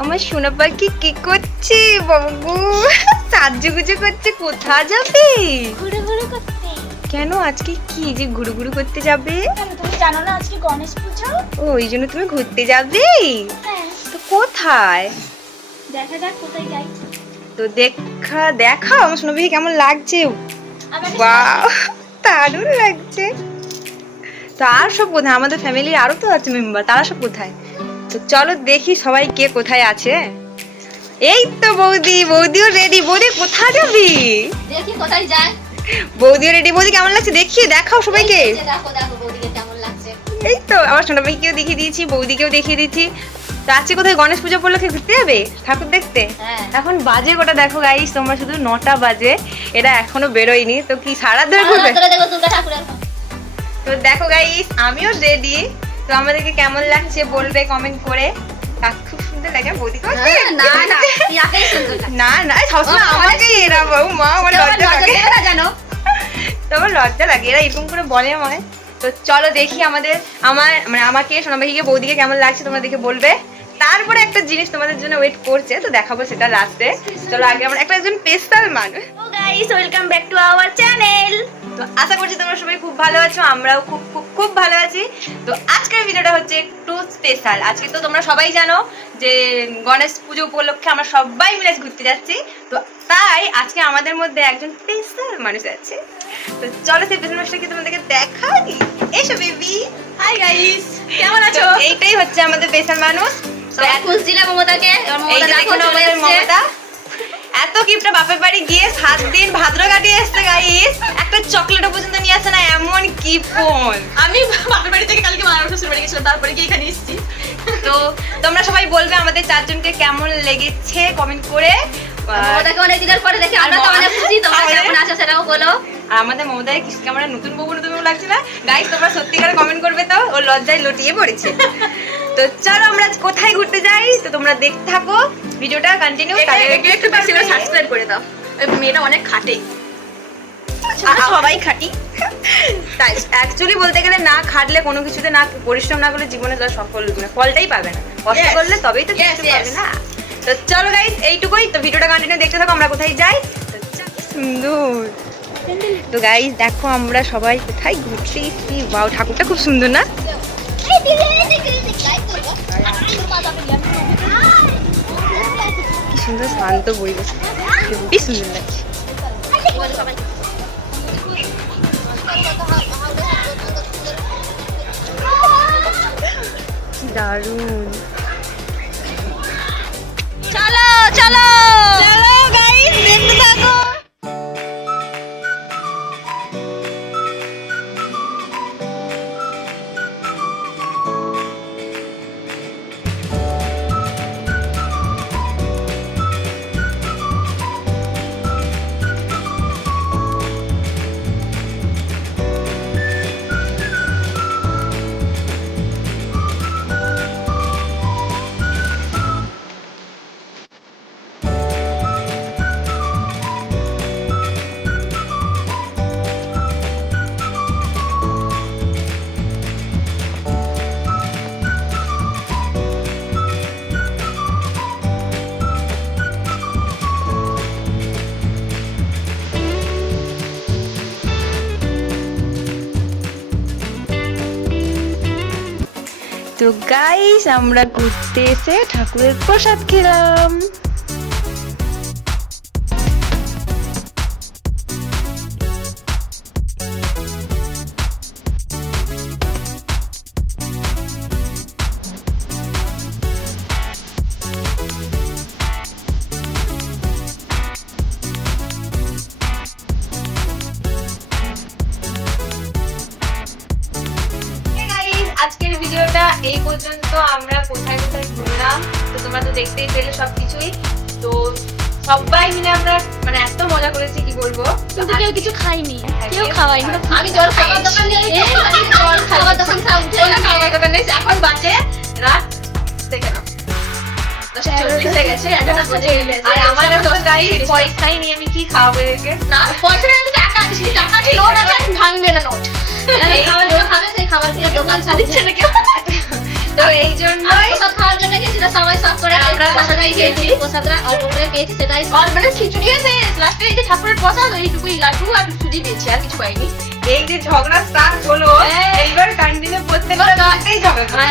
আমার সোনা পাখি কি করছে বাবু? সাজুগুজু করছে, কোথায় যাবে? ঘুরে ঘুরে করতে। কেন আজকে কি যে ঘুরু ঘুরু করতে যাবে? কেন তুমি জানো না আজকে গণেশ পুজো? ও এই জন্য তুমি ঘুরতে যাবে? হ্যাঁ, তো কোথায়? দেখা যাক কোথায় যাই। তো দেখাও আমার সোনা পাখি কেমন লাগছে। আমাকে বাহ, দারুণ লাগছে। তো আর সব কোথায়? আমাদের ফ্যামিলির আরো তো আছে মেম্বার, তারা সব কোথায়? তো চলো দেখি সবাই কে কোথায় আছে। এই তো বৌদি, বৌদিও রেডি। বৌদি কোথায় যাবি? দেখি কোথায় যাই। বৌদিও রেডি। বৌদি কেমন লাগছে দেখাও সবাইকে। এই যে দেখো দেখো বৌদিকে কেমন লাগছে। এই তো আমার সোনা পাখিকেও দেখিয়ে দিয়েছি, বৌদিকেও দেখিয়ে দিয়েছি। তো আজকে কোথায় গণেশ পুজো উপলক্ষে ঘুরতে যাবে ঠাকুর দেখতে? হ্যাঁ। এখন বাজে কটা দেখো গাইস, তোমরা শুধু 9টা বাজে, এটা এখনো বেরোয়নি। তো কি সারা ধরে ঘুরবে? ধরে দেখো দুর্গা ঠাকুরের। তো দেখো গাইস আমিও রেডি। তো আমাদেরকে কেমন লাগছে বলবে কমেন্ট করে। খুব সুন্দর লাগে বৌদি না না ইয়াকেই সুন্দর লাগে। না না সবসময় আমাকে এরা বউ মা আমার লজ্জা লাগে। না জানো তোমার লজ্জা লাগে, এরা এরকম করে বলে আমায়। তো চলো দেখি আমাকে সোনাবাহিকে বৌদিকে কেমন লাগছে তোমরা দেখে বলবে। তারপরে একটা জিনিস তোমাদের জন্য ওয়েট করছে, তো দেখাবো সেটা লাস্টে। চলো আগে আমরা একজন স্পেশাল মানুষ। তো guys welcome back to our channel. তো আশা করছি তোমরা সবাই খুব ভালো আছো, আমরাও খুব খুব খুব ভালো আছি। তো আজকের ভিডিওটা হচ্ছে একটু স্পেশাল। আজকে তো তোমরা সবাই জানো যে গণেশ পুজো উপলক্ষে আমরা সবাই মিলে ঘুরতে যাচ্ছি। তো তাই আজকে আমাদের মধ্যে একজন স্পেশাল মানুষ আছে। তো চলো সেই স্পেশাল মানুষটাকে তোমাদেরকে দেখাই। এসো বেবি। হাই গাইস, কেমন আছো? এইটাই হচ্ছে আমাদের স্পেশাল মানুষ। তো খুশ দিলাম মমতাকে। এই যে দেখুন আমাদের মমতা এত গিফট বাপের বাড়ি গিয়ে 7 দিন ভাদ্র কাটিয়ে এসছে গাইস, একটা চকলেটও পর্যন্ত নিয়ে আসে না, এমন কি ফোন। আমি বাপের বাড়ি থেকে কালকে মামার শ্বশুর বাড়ি গেছিলাম, তারপরে গিয়ে এখানে এসেছি। তো তোমরা সবাই বলবে আমাদের চারজনকে কেমন লেগেছে কমেন্ট করে। মমতাকে অনেক দিনের পরে দেখি আমরা তো অনেক খুশি। তোমরা কেমন আছো সেটাও বলো। আর আমাদের মমতাকে কিছু কেমন নতুন বউ লাগছে না গাইস, তোমরা সত্যিকারে কমেন্ট করবে। তো ও লজ্জায় লটিয়ে পড়েছে। তো চলো আমরা আজ কোথায় ঘুরতে যাই, তো তোমরা দেখতে থাকো ভিডিওটা কন্টিনিউ। একটু বেশি করে সাবস্ক্রাইব করে দাও। ওই মেয়েটা অনেক খাটে। সবাই খাটি। তাই অ্যাকচুয়ালি বলতে গেলে না খাটলে কোনো কিছুতে না পরিশ্রম না করলে জীবনে তার সফল ফলটাই পাবে না। কষ্ট Yes. করলে তবেই তো Yes, কিছু yes. পাবে না। তো চলো গাইস এইটুকুই। তো ভিডিওটা কন্টিনিউ দেখতে থাকো আমরা কোথায় যাই। তো সুন্দর। তো গাইস দেখো আমরা সবাই কোথায় ঘুরছি। ওয়াও ঠাকুরটা খুব সুন্দর না? কি সুন্দর শান্ত পরিবেশ, খুবই সুন্দর লাগছে। দারুণ। চলো চলো চলো গাইস দেখতে থাকো। তো গাইস আমরা ঘুরতে এসে ঠাকুরের প্রসাদ খেলাম। আজকের ভিডিওটা এই পর্যন্ত। আমরা কোথায় কোথায় ঘুরলাম তো তোমরা তো দেখতেই পেলে সবকিছুই। তো সবাই মিলে আমরা মানে এত মজা করেছি কি বলবো। কিন্তু কেউ কিছু খাইনি, কেউ খাওয়াইনি। আমি জল খাবার দোকান নিয়ে খাবার দোকান খাবার দোকান নিয়ে এখন বাজে রাত দেখে নাও 10:40 হয়ে গেছে। আর আমার তো গাই পয়সাই নিয়ে আমি কি খাওয়াবো একে। না পয়সা নেই, টাকা আছে, টাকা আছে, নোট আছে, ভাঙবে না নোট। এই খাবার যে খাবে সেই খাবার থেকে দোকান চালিয়েছে না কেউ। তো এই জন্যই সব খাওয়ার জন্য গেছিল, সবাই সব করে আমরা প্রসাদটাই খেয়েছি, প্রসাদটা অল্প করে পেয়েছি সেটাই। আর মানে খিচুড়ি আছে লাস্টে, এই যে ঠাকুরের প্রসাদ এইটুকুই, লাড্ডু আর সুজি পেয়েছি, আর কিছু পাইনি। এই যে ঝগড়া স্টার্ট হলো, এইবার কন্টিনিউ প্রত্যেকটা রাতেই ঝগড়া।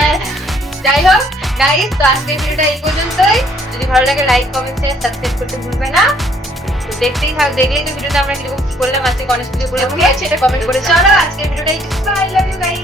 যাই হোক গাইস, তো আজকের ভিডিওটা এই পর্যন্তই। যদি ভালো লাগে লাইক কমেন্ট শেয়ার সাবস্ক্রাইব করতে ভুলবে না। তো দেখলেই তো ভিডিওতে আমরা কিরকম কি করলাম আজকে গণেশ পুজো করে কেমন লাগছে এটা কমেন্ট করে চলো আজকের ভিডিওটা এই, আই লাভ ইউ গাইস।